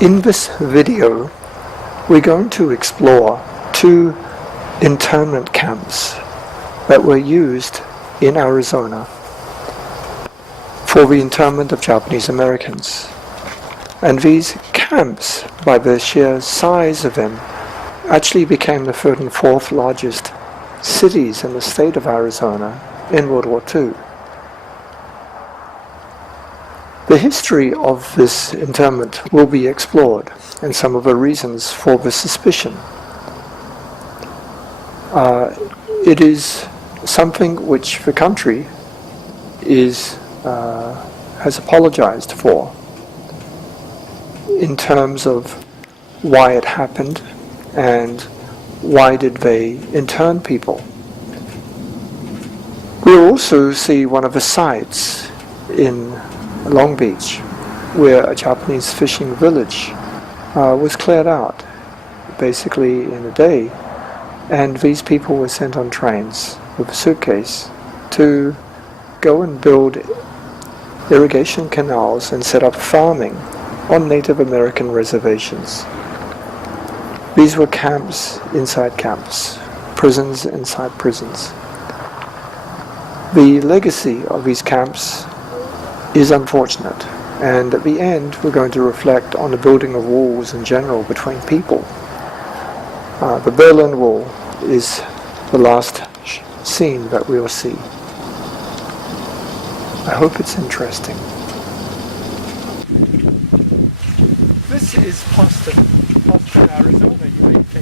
In this video, we're going to explore two internment camps that were used in Arizona for the internment of Japanese Americans. And these camps, by the sheer size of them, actually became the third and fourth largest cities in the state of Arizona in World War II. The history of this internment will be explored and some of the reasons for the suspicion. It is something which the country has apologized for in terms of why it happened and why did they intern people. We'll also see one of the sites in Long Beach where a Japanese fishing village was cleared out basically in a day, and these people were sent on trains with a suitcase to go and build irrigation canals and set up farming on Native American reservations. These were camps inside camps, prisons inside prisons. The legacy of these camps is unfortunate, and at the end we're going to reflect on the building of walls in general between people. The Berlin Wall is the last scene that we'll see. I hope it's interesting. This is Polston, Arizona, USA.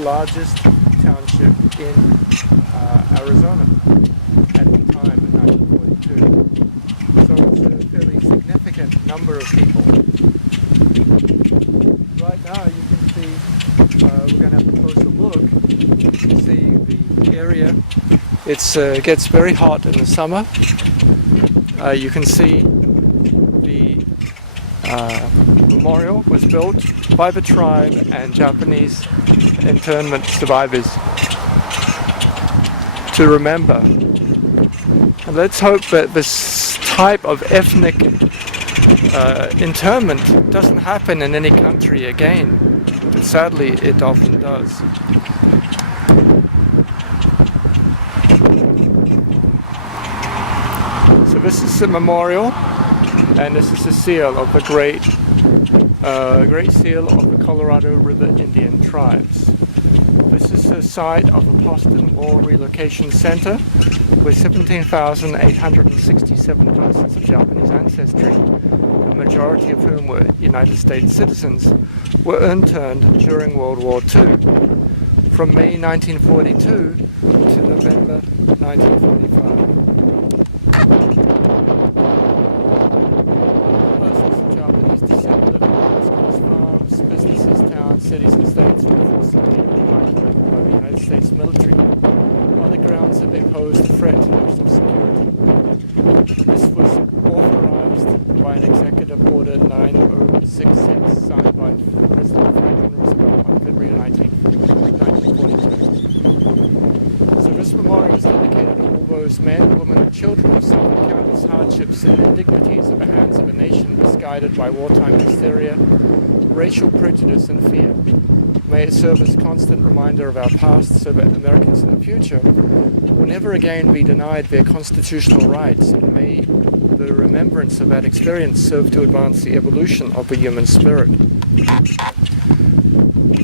Largest township in Arizona at the time in 1942. So it's a fairly significant number of people. Right now you can see, we're going to have a closer look. You can see the area. It gets very hot in the summer. You can see the memorial was built by the tribe and Japanese internment survivors to remember. And let's hope that this type of ethnic internment doesn't happen in any country again, but sadly it often does. So this is the memorial, and this is the seal of the great seal of the Colorado River Indian tribes. This is the site of the Polston War Relocation Center with 17,867 persons of Japanese ancestry, the majority of whom were United States citizens, were interned during World War II from May 1942 to November 1945. serve as a constant reminder of our past so that Americans in the future will never again be denied their constitutional rights, and may the remembrance of that experience serve to advance the evolution of the human spirit.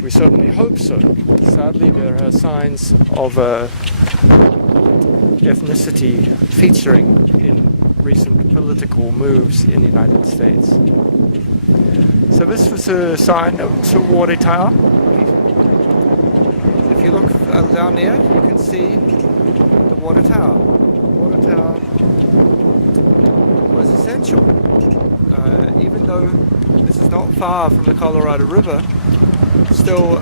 We certainly hope so. Sadly, there are signs of ethnicity featuring in recent political moves in the United States. So this was a sign of Saltwater Tower. If you look down there, you can see the water tower. The water tower was essential. Even though this is not far from the Colorado River, still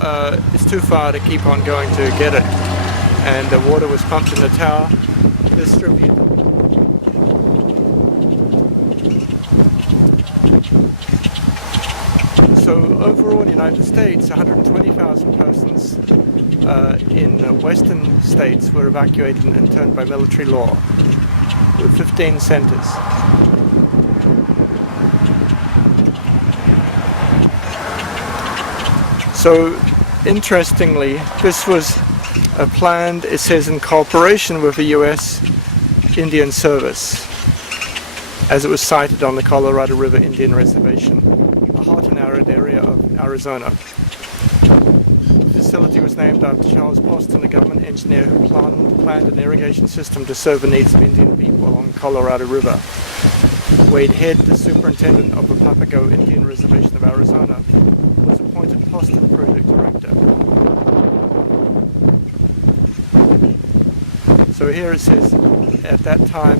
it's too far to keep on going to get it. And the water was pumped in the tower to distribute. So overall in the United States, 120,000 persons in the western states were evacuated and interned by military law, with 15 centers. So interestingly, this was planned, it says, in cooperation with the U.S. Indian Service, as it was sited on the Colorado River Indian Reservation, a hot and arid area of Arizona. The facility was named after Charles Polston, the government engineer who planned an irrigation system to serve the needs of Indian people along the Colorado River. Wade Head, the superintendent of the Papago Indian Reservation of Arizona, was appointed Polston project director. So here it says, at that time,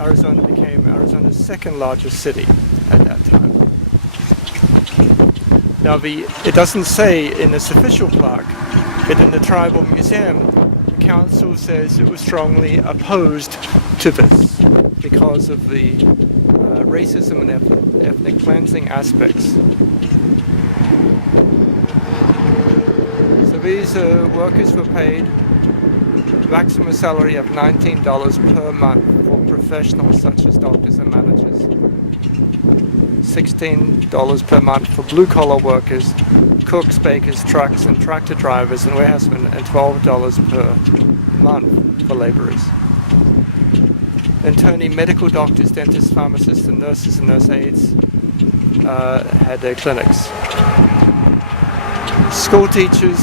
Arizona became Arizona's second largest city at that time. Now it doesn't say in this official plaque, but in the tribal museum, the council says it was strongly opposed to this because of the racism and ethnic cleansing aspects. So these workers were paid maximum salary of $19 per month for professionals such as doctors and managers, $16 per month for blue-collar workers, cooks, bakers, trucks and tractor drivers and warehousemen, and $12 per month for laborers. Internee medical doctors, dentists, pharmacists and nurses and nurse aides had their clinics. School teachers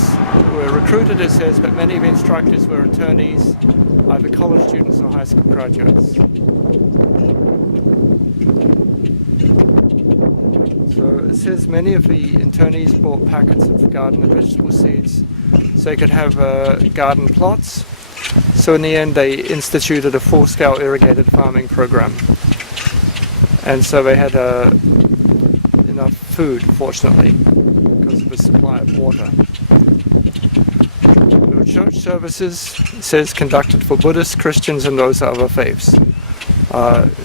were recruited, it says, but many of the instructors were internees, either college students or high school graduates. So it says many of the internees bought packets of the garden and vegetable seeds so they could have garden plots. So in the end they instituted a full-scale irrigated farming program. And so they had enough food, fortunately, because of the supply of water. Church services, it says, conducted for Buddhists, Christians and those other faiths.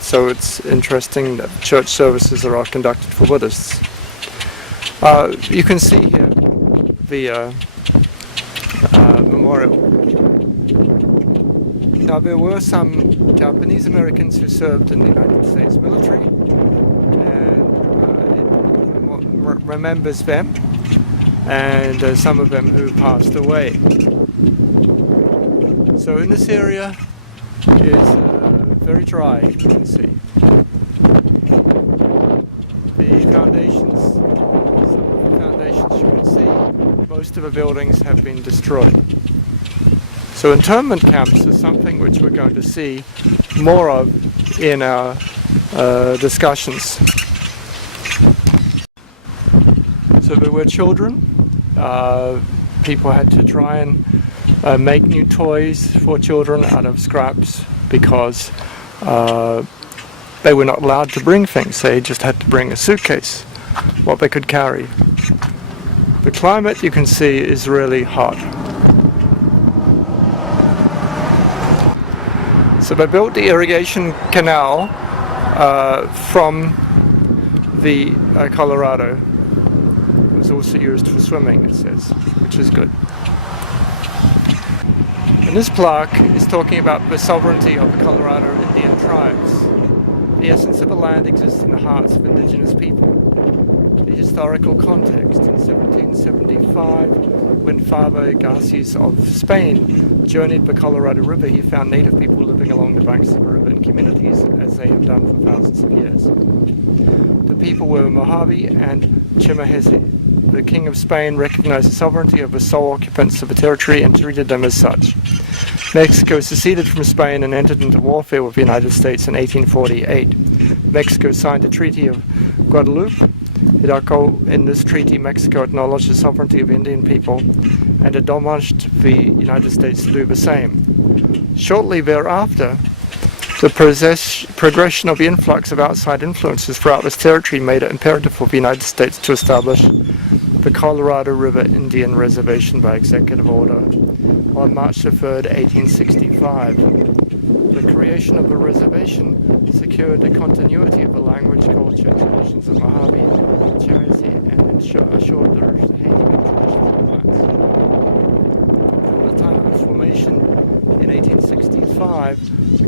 So it's interesting that church services are all conducted for Buddhists. You can see here the memorial. Now there were some Japanese Americans who served in the United States military, and it remembers them, and some of them who passed away. So in this area is very dry, you can see. The foundations you can see, most of the buildings have been destroyed. So internment camps is something which we're going to see more of in our discussions. So there were children. People had to try and make new toys for children out of scraps because they were not allowed to bring things. They just had to bring a suitcase, what they could carry. The climate, you can see, is really hot. So they built the irrigation canal from the Colorado. It was also used for swimming, it says, which is good. And this plaque is talking about the sovereignty of the Colorado Indian tribes. The essence of the land exists in the hearts of indigenous people. The historical context in 1775 when Father Garces of Spain journeyed the Colorado River, he found native people living along the banks of the river in communities as they have done for thousands of years. The people were Mojave and Chimahese. The King of Spain recognized the sovereignty of the sole occupants of the territory and treated them as such. Mexico seceded from Spain and entered into warfare with the United States in 1848. Mexico signed the Treaty of Guadalupe. In this treaty, Mexico acknowledged the sovereignty of Indian people and admonished the United States to do the same. Shortly thereafter, the progression of the influx of outside influences throughout this territory made it imperative for the United States to establish the Colorado River Indian Reservation by executive order on March 3rd, 1865. The creation of the reservation secured the continuity of the language, culture, and traditions of Mojave, Chimahese, and assured the retaining of traditional plants. From the time of its formation in 1865, the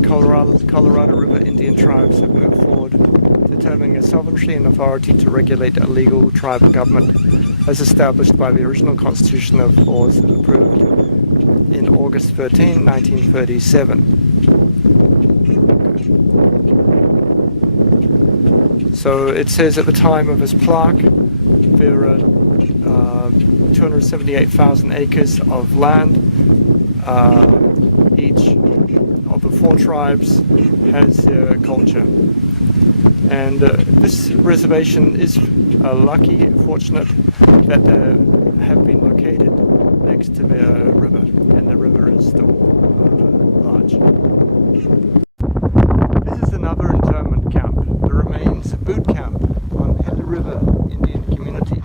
Colorado River Indian tribes have moved forward, determining a sovereignty and authority to regulate a legal tribal government as established by the original constitution of laws approved in August 13, 1937. So it says at the time of this plaque there are 278,000 acres of land. Each of the four tribes has their culture. And this reservation is lucky, fortunate that they have been located next to the river, and the river is still large. This is another internment camp, the remains boot camp on Gila River Indian community. It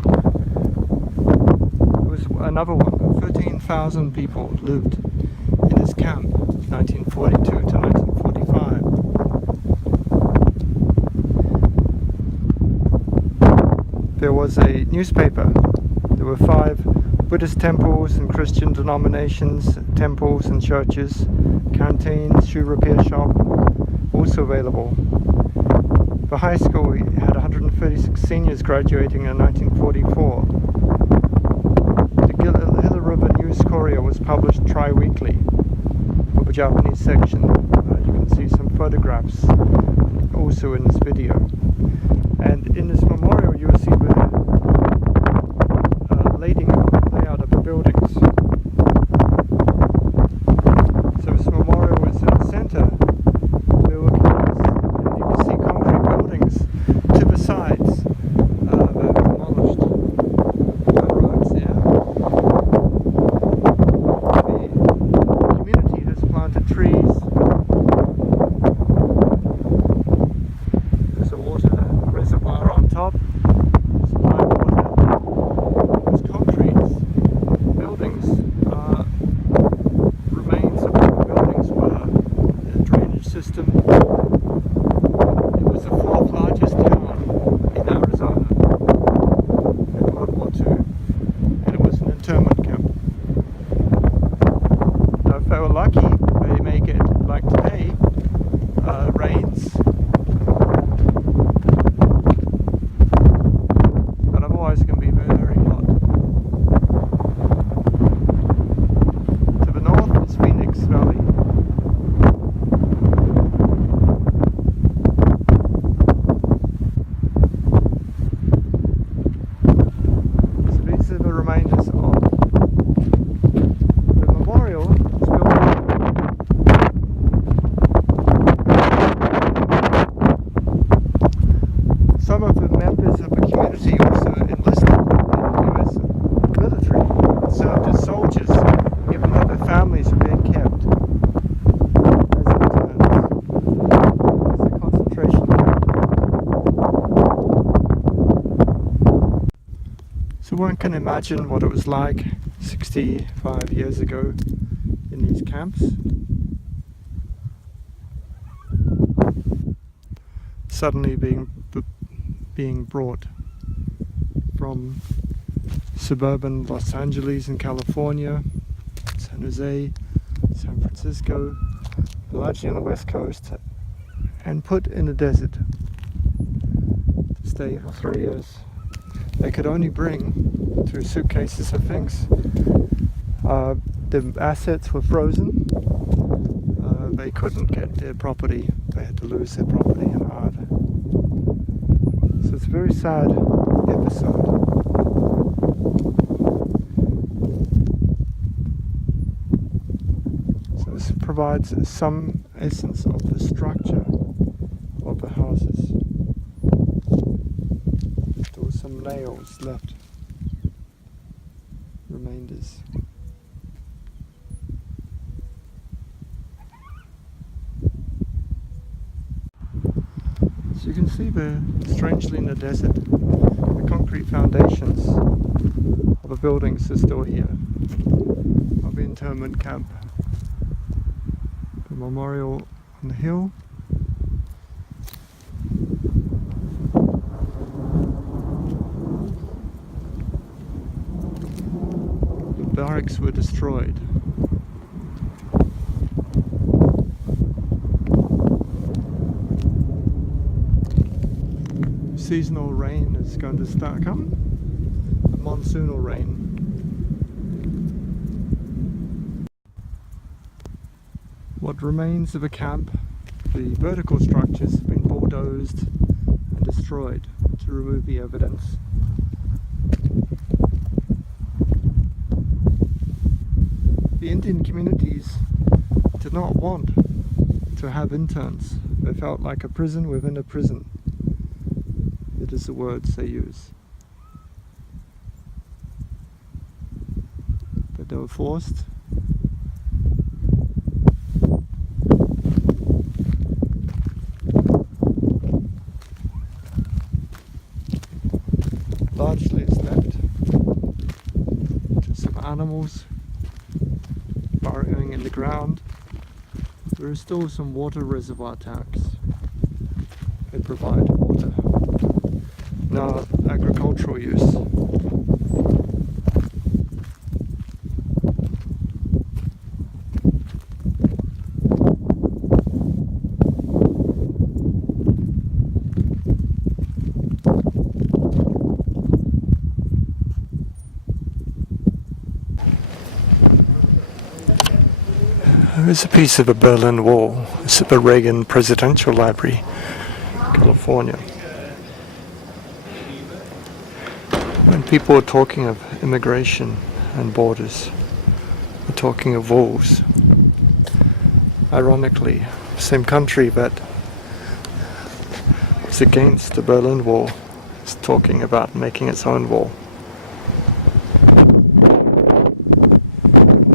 was another one. 13,000 people lived in this camp, 1942 to 1945. There was a newspaper. There were 5 Buddhist temples and Christian denominations, temples and churches, canteens, shoe repair shop, also available. The high school had 136 seniors graduating in 1944. The Gila River News Courier was published tri-weekly of a Japanese section. You can see some photographs also in this video. And in this memorial you will see the layout of the buildings. So this memorial is in the center. There were cars, and you can see concrete buildings to the sides. They're demolished. Roads there. The community has planted trees. There's a water reservoir on top. Supply water. There's concrete buildings. Remains of the buildings were a drainage system. It was the 4th largest town in Arizona in World War II, and it was an internment camp. Now, if they were lucky, they may get, like today, rains. But otherwise it can be very hot. To the north is Phoenix Valley. So these are the remainders of the memorial. It's built. Some of the members of the community also enlisted in the US military and served as soldiers, even though their families were being kept as interns. It's a concentration camp. So one can imagine what it was like 65 years ago in these camps. Suddenly being brought from suburban Los Angeles in California, San Jose, San Francisco, largely on the west coast, and put in the desert to stay for 3 years. They could only bring through suitcases of things. The assets were frozen. They couldn't get their property. They had to lose their property in art. So it's a very sad episode. So this provides some essence of the structure of the houses. There were some nails left, remainders. So you can see there, strangely in the desert, the concrete foundations of the buildings are still here, of the internment camp. The memorial on the hill. The barracks were destroyed. Seasonal rain is going to start coming, a monsoonal rain. What remains of a camp, the vertical structures have been bulldozed and destroyed to remove the evidence. The Indian communities did not want to have interns. They felt like a prison within a prison. It is the words they use. But they were forced. Largely it's left to some animals burrowing in the ground. There are still some water reservoir tanks. They provide water. Now, agricultural use. There is a piece of a Berlin Wall. It's at the Reagan Presidential Library, California. When people are talking of immigration and borders, they're talking of walls. Ironically, the same country that was against the Berlin Wall is talking about making its own wall. Many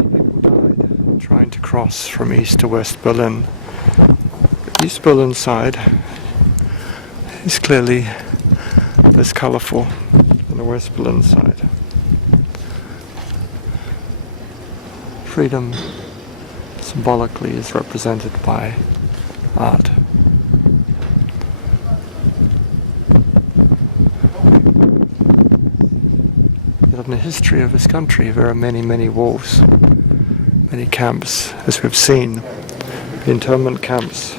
people died trying to cross from East to West Berlin. The East Berlin side is clearly less colourful than the West Berlin side. Freedom symbolically is represented by art. Yet in the history of this country there are many, many walls, many camps, as we've seen. The internment camps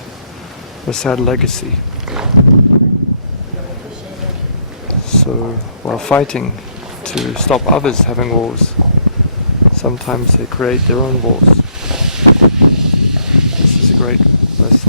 were a sad legacy. So while fighting to stop others having walls, sometimes they create their own walls. This is a great lesson.